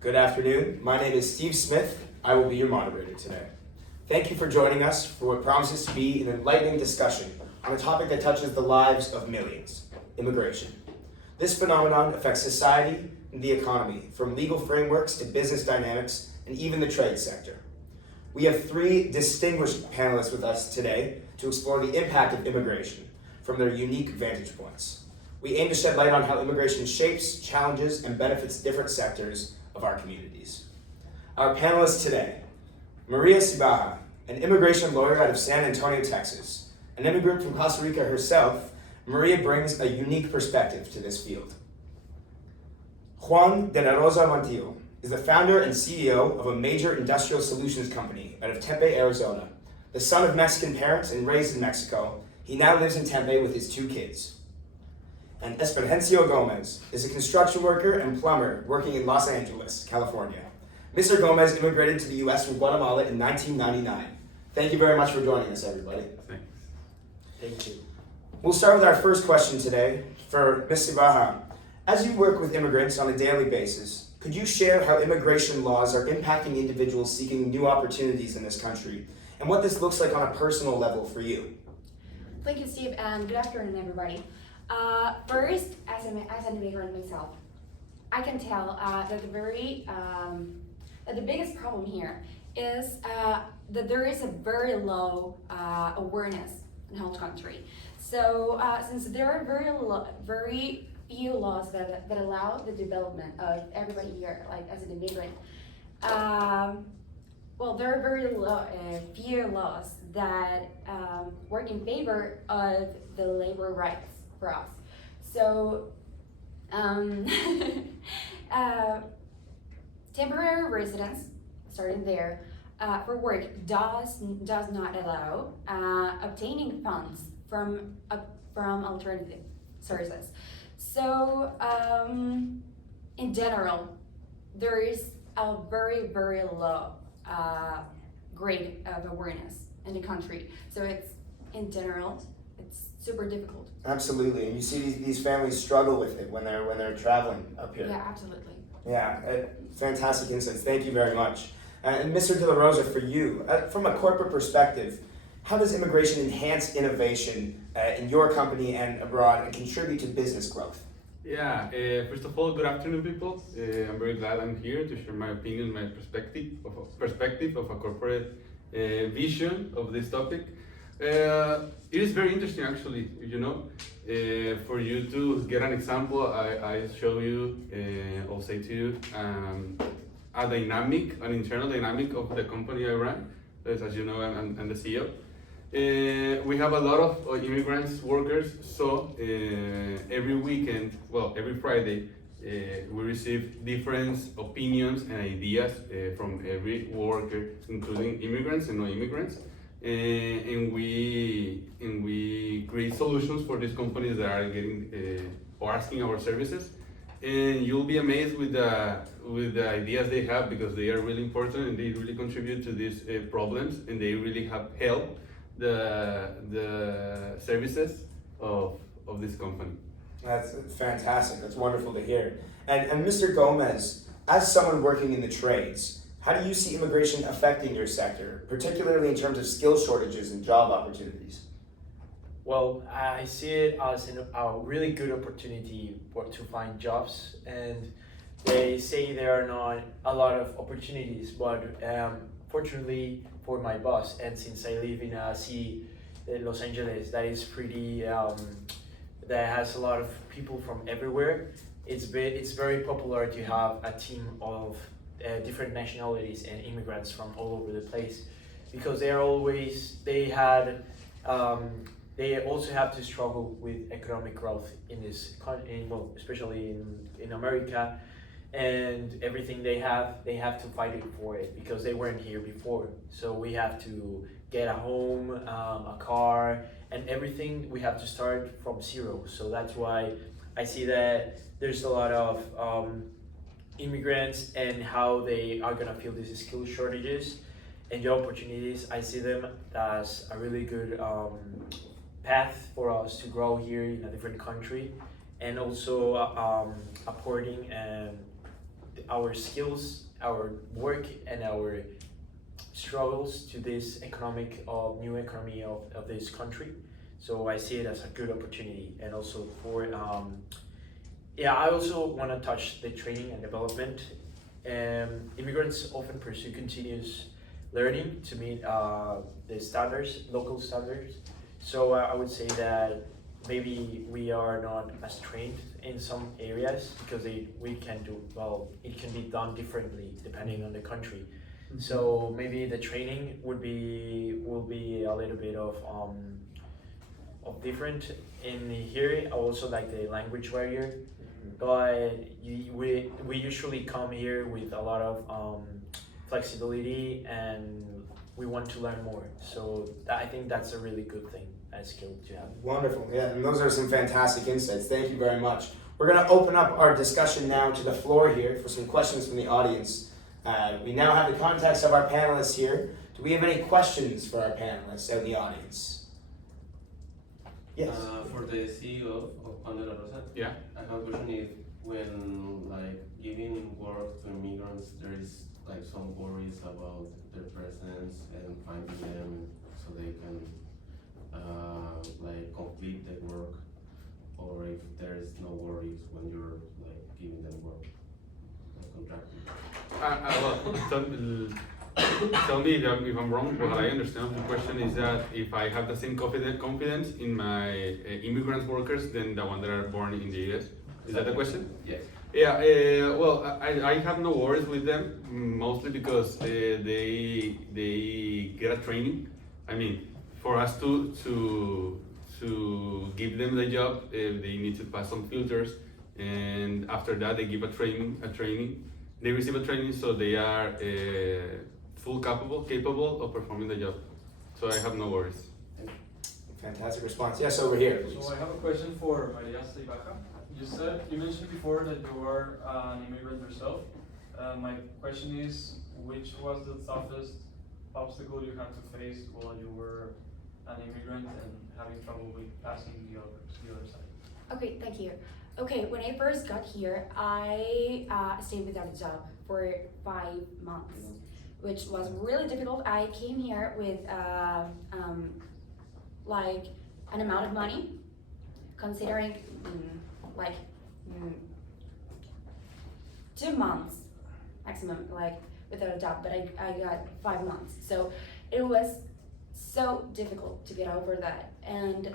Good afternoon. My name is Steve Smith. I will be your moderator today. Thank you for joining us for what promises to be an enlightening discussion on a topic that touches the lives of millions: immigration. This phenomenon affects society and the economy, from legal frameworks to business dynamics and even the trade sector. We have three distinguished panelists with us today to explore the impact of immigration from their unique vantage points. We aim to shed light on how immigration shapes, challenges, and benefits different sectors of our communities. Our panelists today: Maria Cibaja, an immigration lawyer out of San Antonio, Texas. An immigrant from Costa Rica herself, Maria brings a unique perspective to this field. Juan de la Rosa Montiel is the founder and CEO of a major industrial solutions company out of Tempe, Arizona. The son of Mexican parents and raised in Mexico, he now lives in Tempe with his two kids. And Espergencio Gomez is a construction worker and plumber working in Los Angeles, California. Mr. Gomez immigrated to the US from Guatemala in 1999. Thank you very much for joining us, everybody. Thanks. Thank you. We'll start with our first question today for Ms. Cibaja. As you work with immigrants on a daily basis, could you share how immigration laws are impacting individuals seeking new opportunities in this country, and what this looks like on a personal level for you? Thank you, Steve, and good afternoon, everybody. First, as an immigrant myself, I can tell that the biggest problem here is that there is a very low awareness in the whole country. So since there are very few laws that allow the development of everybody here, like as an immigrant, there are very few laws that work in favor of the labor rights for us. So temporary residence, starting there, for work does not allow obtaining funds from alternative sources. So in general, there is a very low grade of awareness in the country. So it's super difficult. Absolutely, and you see these families struggle with it when they're traveling up here. Yeah, absolutely. Yeah, fantastic insights. Thank you very much. And Mr. De La Rosa, for you, from a corporate perspective, how does immigration enhance innovation in your company and abroad and contribute to business growth? Yeah, first of all, good afternoon, people. I'm very glad I'm here to share my opinion, my perspective of a corporate vision of this topic. It is very interesting, actually, for you to get an example. I show you, I'll say to you, an internal dynamic of the company I run. As you know, I'm the CEO. We have a lot of immigrants, workers, so every Friday, we receive different opinions and ideas from every worker, including immigrants and non-immigrants. And we create solutions for these companies that are getting or asking our services, and you'll be amazed with the ideas they have, because they are really important and they really contribute to these problems, and they really have helped the services of this company. That's fantastic. That's wonderful to hear. And Mr. Gomez, as someone working in the trades, how do you see immigration affecting your sector, particularly in terms of skill shortages and job opportunities? Well, I see it as a really good opportunity to find jobs, and they say there are not a lot of opportunities, but fortunately for my boss, and since I live in a city, Los Angeles, that is pretty, that has a lot of people from everywhere, it's very popular to have a team of different nationalities and immigrants from all over the place, because they also have to struggle with economic growth in this country, especially in America, and everything they have to fight it for it, because they weren't here before. So we have to get a home, a car, and everything we have to start from zero. So that's why I see that there's a lot of immigrants and how they are gonna feel these skill shortages and job opportunities. I see them as a really good path for us to grow here in a different country, and also apporting our skills, our work, and our struggles to this economic new economy of this country. So I see it as a good opportunity, and also for yeah, I also want to touch the training and development. Immigrants often pursue continuous learning to meet the standards, local standards. So I would say that maybe we are not as trained in some areas because we can do well. It can be done differently depending on the country. So maybe the training will be a little bit of different in here. Also like the language barrier, but we usually come here with a lot of flexibility and we want to learn more. So I think that's a really good thing, a skill to have. Wonderful, yeah, and those are some fantastic insights. Thank you very much. We're going to open up our discussion now to the floor here for some questions from the audience. We now have the contacts of our panelists here. Do we have any questions for our panelists out in the audience? Yes. For the CEO of Juan de la Rosa, Yeah. I have a question. If when like giving work to immigrants, there is like some worries about their presence and finding them so they can like complete the work, or if there is no worries when you're like giving them work, like contracting. Tell me if I'm wrong, but I understand the question is that if I have the same confidence in my immigrant workers than the ones that are born in the US. Is that the question? Yes. Yeah, well, I have no worries with them, mostly because they get a training. I mean, for us to give them the job, they need to pass some filters, and after that they give a training. They receive a training, so they are capable of performing the job. So I have no worries. Fantastic response. Yes, over here, please. So I have a question for Maria Seibaja. You mentioned before that you are an immigrant yourself. My question is, which was the toughest obstacle you had to face while you were an immigrant and having trouble with passing to the other side? Okay, thank you. Okay, when I first got here, I stayed without a job for 5 months, which was really difficult. I came here with like an amount of money, considering 2 months maximum, like without a job, but I got 5 months. So it was so difficult to get over that. And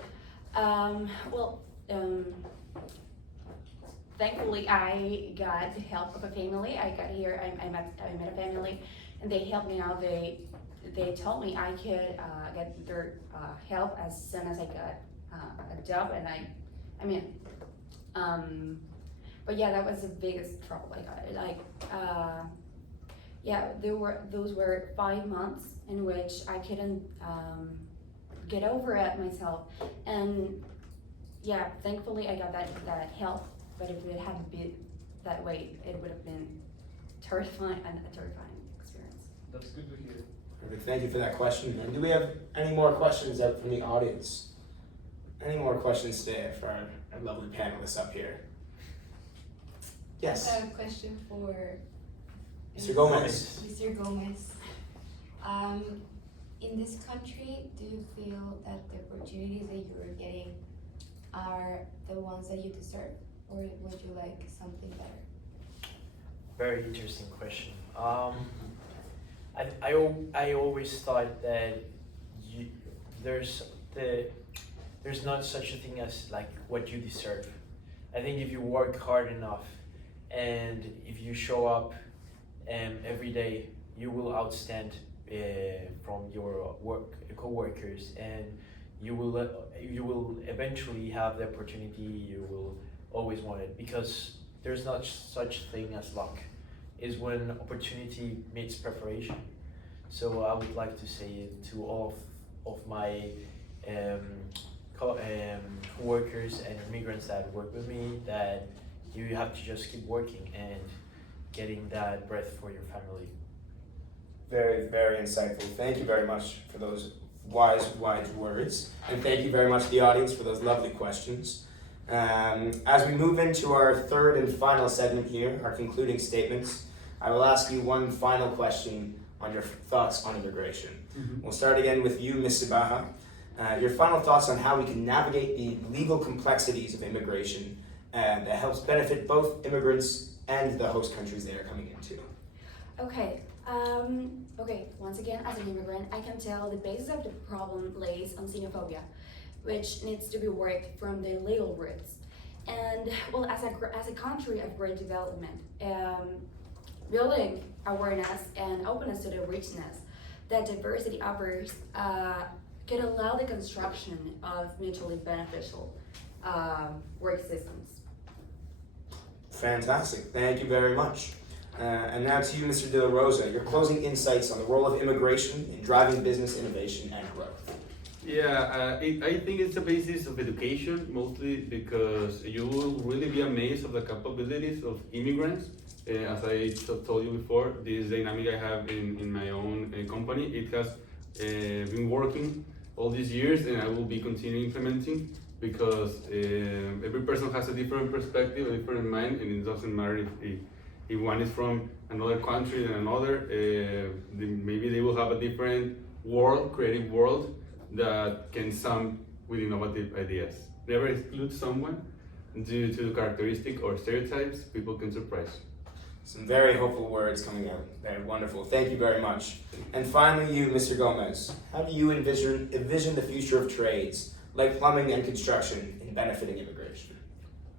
thankfully I got the help of a family. I got here, I met a family, and they helped me out. They told me I could get their help as soon as I got a job, and but yeah, that was the biggest trouble I got. Those were 5 months in which I couldn't get over it myself, and yeah, thankfully I got that help. But if it hadn't been that way, it would have been a terrifying experience. That's good to hear. Perfect. Thank you for that question. And do we have any more questions out from the audience? Any more questions today for our lovely panelists up here? Yes. I have a question for Mr. Gomez. Mr. Gomez. In this country, do you feel that the opportunities that you're getting are the ones that you deserve, or would you like something better? Very interesting question. I always thought that there's not such a thing as like what you deserve. I think if you work hard enough and if you show up every day, you will outstand from your co-workers, and you will eventually have the opportunity you will always wanted, because there's not such thing as luck. Is when opportunity meets preparation. So I would like to say to all of my co-workers and immigrants that work with me that you have to just keep working and getting that breath for your family. Very, very insightful. Thank you very much for those wise words. And thank you very much to the audience for those lovely questions. As we move into our third and final segment here, our concluding statements, I will ask you one final question on your thoughts on immigration. We'll start again with you, Ms. Sibaja. Your final thoughts on how we can navigate the legal complexities of immigration that helps benefit both immigrants and the host countries they are coming into. Okay, once again, as an immigrant, I can tell the basis of the problem lays on xenophobia, which needs to be worked from the legal roots. And well, as a country of great development, building awareness and openness to the richness that diversity offers could allow the construction of mutually beneficial work systems. Fantastic, thank you very much. And now to you, Mr. De La Rosa, your closing insights on the role of immigration in driving business innovation and growth. Yeah, I think it's the basis of education, mostly because you will really be amazed of the capabilities of immigrants. As I told you before, this dynamic I have in my own company, it has been working all these years, and I will be continuing implementing, because every person has a different perspective, a different mind, and it doesn't matter if one is from another country than another. Maybe they will have a different world, creative world, that can sum with innovative ideas. Never exclude someone due to characteristic or stereotypes. People can surprise. Some very hopeful words coming out. Very wonderful. Thank you very much. And finally, you, Mr. Gomez. How do you envision the future of trades like plumbing and construction in benefiting immigration?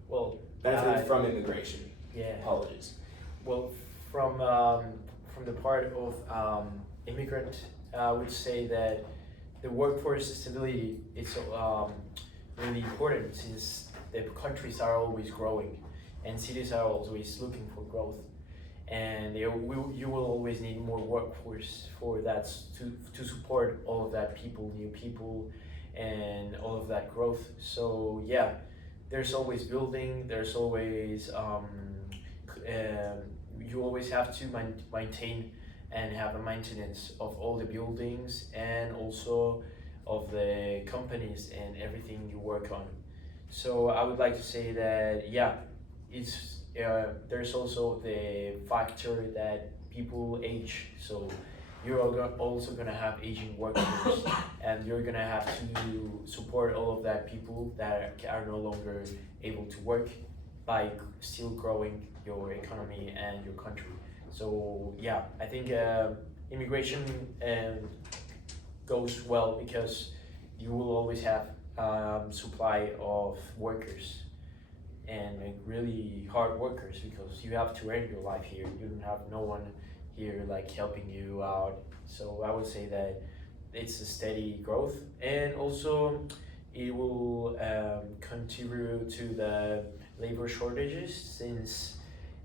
Well, Benefiting from immigration. yeah. Apologies. Well, from the part of immigrant, I would say that the workforce stability is really important, since the countries are always growing and cities are always looking for growth, and you will always need more workforce for that, to support all of that new people and all of that growth. So yeah, there's always building, there's always you always have to maintain and have a maintenance of all the buildings, and also of the companies and everything you work on. So I would like to say that yeah, it's there's also the factor that people age. So you're also gonna have aging workers, and you're gonna have to support all of that people that are no longer able to work, by still growing your economy and your country. So yeah, I think immigration goes well, because you will always have supply of workers, and really hard workers, because you have to earn your life here. You don't have no one here like helping you out. So I would say that it's a steady growth, and also it will contribute to the labor shortages, since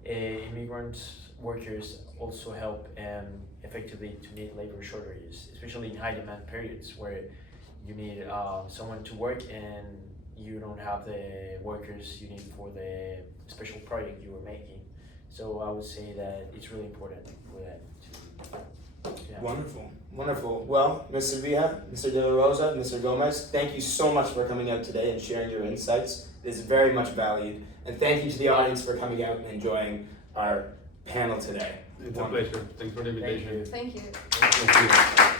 immigrant workers also help effectively to meet labor shortages, especially in high demand periods where you need someone to work and you don't have the workers you need for the special project you were making. So I would say that it's really important for that to, yeah. Wonderful, wonderful. Well, Ms. Sevilla, Mr. De La Rosa, Mr. Gomez, thank you so much for coming out today and sharing your insights. It is very much valued. And thank you to the audience for coming out and enjoying our panel today. It's a pleasure. Thanks for the invitation. Thank you. Thank you. Thank you.